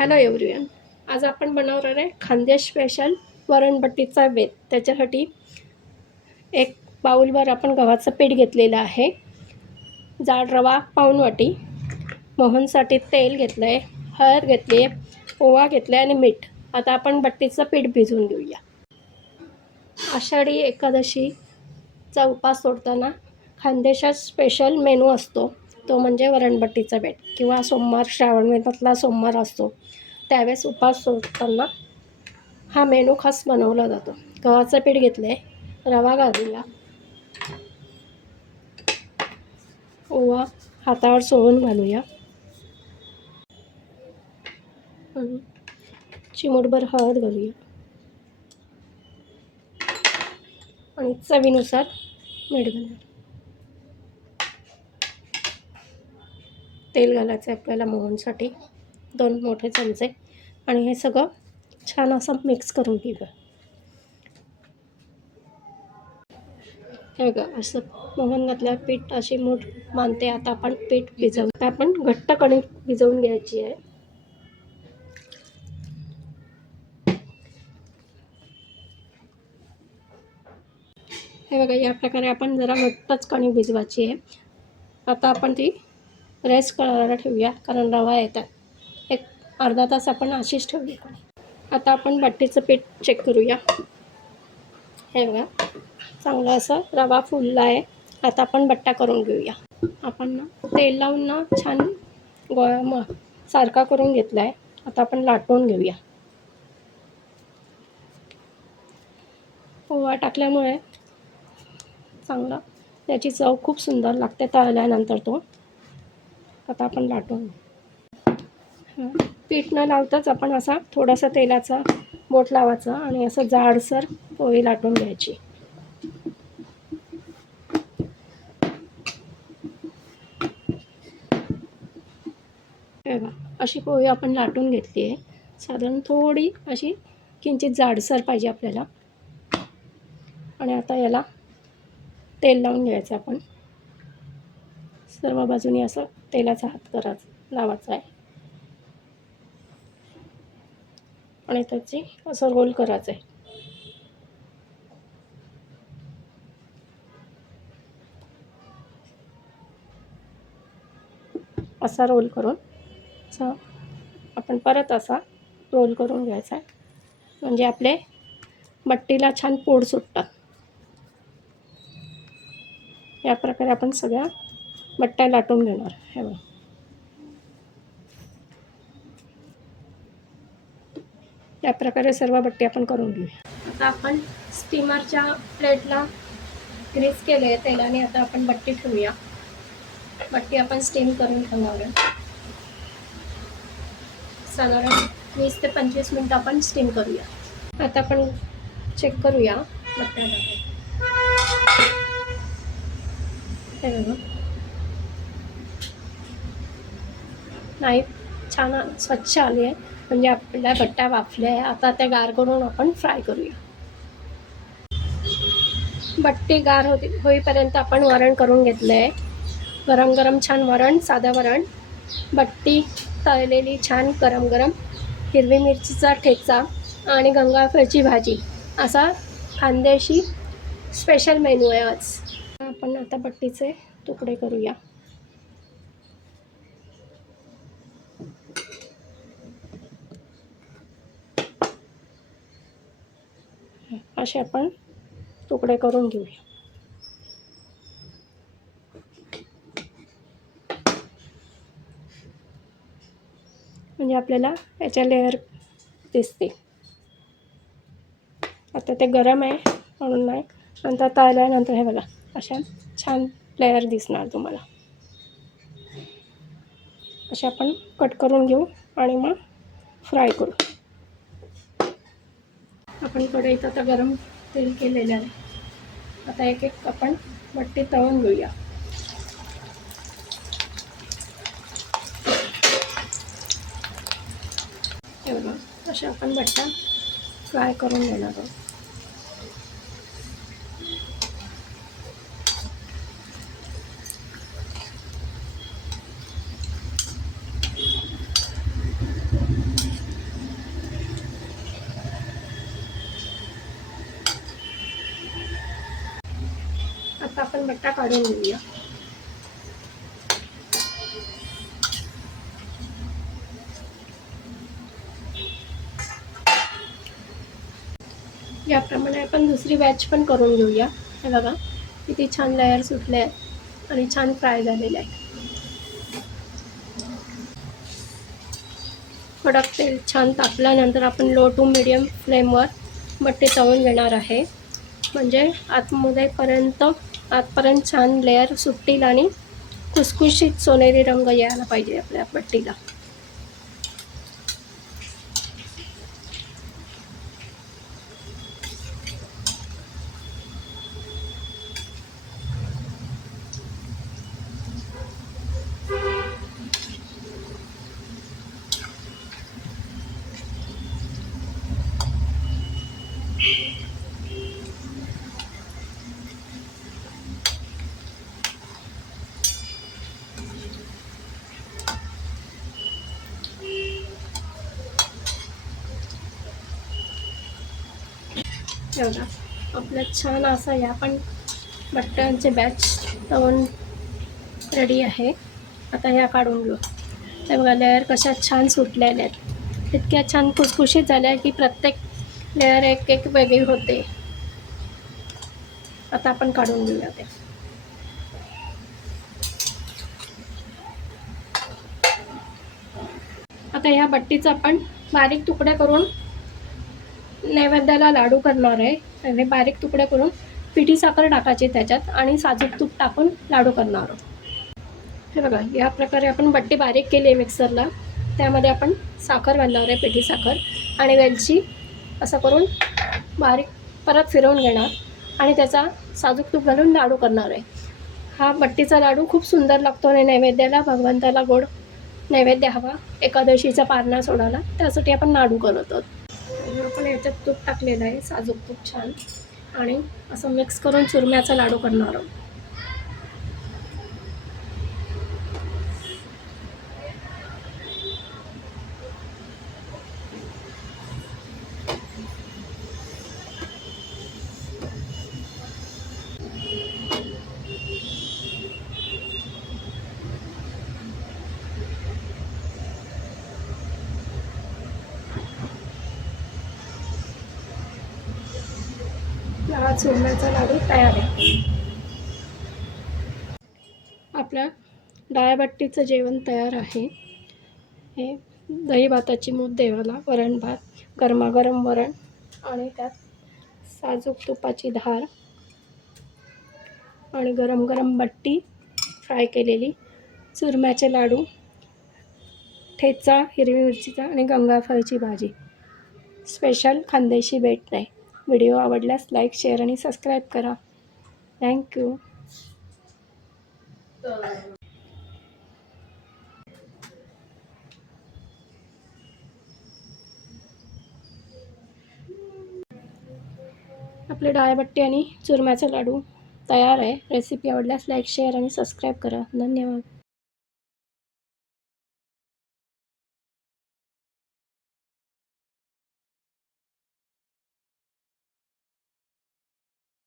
Hello everyone. आज आपण बनवणार आहे खानदेश स्पेशल वरणबट्टीचा बेत. त्याच्यासाठी एक बाउलवर आपण गव्हाचं पीठ घेतलेलं आहे, जाड रवा पाऊण वाटी, मोहनसाठी तेल घेतलं आहे, हळद घेतली आहे, ओवा घेतला आहे आणि मीठ. आता आपण बट्टीचं पीठ भिजवून घेऊया. आषाढी एकादशीचा उपास सोडताना खानदेशात स्पेशल मेनू असतो, तो म्हणजे वरणबट्टीचा बेत. किंवा सोमवार, श्रावण महिन्यातला सोमवार असतो त्यावेळेस उपास सोडताना हा मेनू खास बनवला जातो. गव्हाचं पीठ घेतलं आहे, रवा घालूया, ओवा हातावर चोळून घालूया, चिमूटभर हळद घालूया आणि चवीनुसार मीठ घालूया. तेल घालायचं आहे आपल्याला मोहनसाठी 2 मोठे चमचे आणि हे सगळं छान असं मिक्स करून घेऊया. हे बघा, असं मोहन घातल्यावर पीठ अशी मूठ बांधते. आता आपण पीठ भिजवतो. आपण घट्ट कणिक भिजवून घ्यायची आहे. हे बघा, या प्रकारे आपण जरा घट्टच कणिक भिजवायची आहे. आता आपण ती रेस्ट करायला ठेवूया, कारण रवा येतात. एक अर्धा तास आपण अशीच ठेवूया. आता आपण बट्टीचं पीठ चेक करूया. हे बघा, चांगलं असं रवा फुलला आहे. आता आपण बट्टा करून घेऊया. आपण तेल लावून छान गोळा सारखा करून घेतला आहे. आता आपण लाटून घेऊया. ओवा टाकल्यामुळे चांगला त्याची चव खूप सुंदर लागते तळल्यानंतर तो. आता आपण लाटून पीठ न लावताच आपण असा थोडासा तेलाचा बोट लावायचा आणि असं जाडसर पोळी लाटून घ्यायची. अशी पोळी आपण लाटून घेतली आहे. साधारण थोडी अशी किंचित जाडसर पाहिजे आपल्याला. आणि आता याला तेल लावून घ्यायचं. आपण सर्व बाजूनी असं तेलाचा हात लावायचा आहे आणि त्याची असं रोल करायचं आहे. असा रोल करून असा आपण परत असा रोल करून घ्यायचा आहे, म्हणजे आपले बट्टीला छान पोड सुटतात. या प्रकारे आपण सगळ्या बट्ट्या लाटून घेणार. हे बघा, या प्रकारे सर्व बट्टी आपण करून घेऊया. आता आपण स्टीमरच्या प्लेटला ग्रीस केले तेलाने. आता आपण बट्टी ठेवूया. बट्टी आपण स्टीम करून ठेवणार आहे. साधारण 20 ते 25 मिनिटं आपण स्टीम करूया. आता आपण चेक करूया बट्ट्या. हे बघा, नाही छान स्वच्छ आली आहे, म्हणजे आपल्या बट्ट्या वाफल्या आहे. आता त्या गार करून आपण फ्राय करूया. बट्टी गार होईपर्यंत आपण वरण करून घेतलं आहे. गरम गरम छान वरण, साधं वरण, बट्टी तळलेली छान गरम गरम, हिरवी मिरचीचा ठेचा आणि गंगाफळची भाजी, असा खानदेशी स्पेशल मेनू आहे आज. आपण आता बट्टीचे तुकडे करूया. असे आपण तुकडे करून घेऊया. म्हणजे आपल्याला याच्या लेअर दिसते. आता ते गरम आहे म्हणून नाही, नंतर तळल्यानंतर हे बघा अशा छान लेअर दिसणार तुम्हाला. असे आपण कट करून घेऊ आणि मग फ्राय करू. आपण कढईत आता गरम तेल केलेलं आहे. आता एक एक आपण बट्टी तळून घेऊया. हे बघा, अशा आपण बट्ट्या फ्राय करून घेणार आहोत. आपण बट्टा काढून घेऊया. याप्रमाणे आपण दुसरी बॅच पण करून घेऊया. हे बघा किती छान लेयर सुटले आहेत आणि छान फ्राय झालेले आहे. कडक तेल छान तापल्यानंतर आपण लो टू मिडियम फ्लेमवर बट्टे तळून घेणार आहे. म्हणजे आतपर्यंत छान लेयर सुटतील आणि खुसखुशीत सोनेरी रंग यायला पाहिजे आपल्या बट्टीला. बघा आपल्या छान असा या पण बट्ट्यांचे बॅच तळून रेडी आहे. आता ह्या काढून घेऊ. हे बघा लेयर कशा छान सुटलेल्या आहेत. इतक्या छान खुसखुशीत झाल्या की प्रत्येक लेयर एक एक वेगळी होते. आता आपण काढून घेऊया ते. आता ह्या बट्टीचा आपण बारीक तुकडे करून नैवेद्याला लाडू करणार आहे. आणि बारीक तुकडे करून पिठी साखर टाकायची त्याच्यात आणि साजूक तूप टाकून लाडू करणार आहोत. हे बघा या प्रकारे आपण बट्टी बारीक केली आहे मिक्सरला. त्यामध्ये आपण साखर घालणार आहे, पिठी साखर आणि वेलची असं करून बारीक परत फिरवून घेणार आणि त्याचा साजूक तूप घालून लाडू करणार आहे. हा बट्टीचा लाडू खूप सुंदर लागतो आणि नैवेद्याला भगवंताला गोड नैवेद्य हवा एकादशीचा पारणा सोडायला, त्यासाठी आपण लाडू करत आहोत. आपण याच्यात तूप टाकलेलं आहे, साजूक तूप छान, आणि असं मिक्स करून चुरम्याचा लाडू करणार आहोत. हा चुरम्याचा लाडू तयार आहे. आपल्या डाळबट्टीचं जेवण तयार आहे. हे दही भाताची मूद देवाला, वरण भात, गरमागरम वरण आणि त्यात साजूक तुपाची धार आणि गरम गरम बट्टी फ्राय केलेली, चुरम्याचे लाडू, ठेचा हिरवी मिरचीचा आणि गंगाफळची भाजी. स्पेशल खानदेशी बेट आहे. व्हिडिओ आवडल्यास लाईक, शेअर आणि सबस्क्राईब करा. थँक्यू. आपले डाळबट्टी आणि चुरम्याचा लाडू तयार आहे. रेसिपी आवडल्यास लाईक, शेअर आणि सबस्क्राईब करा. धन्यवाद.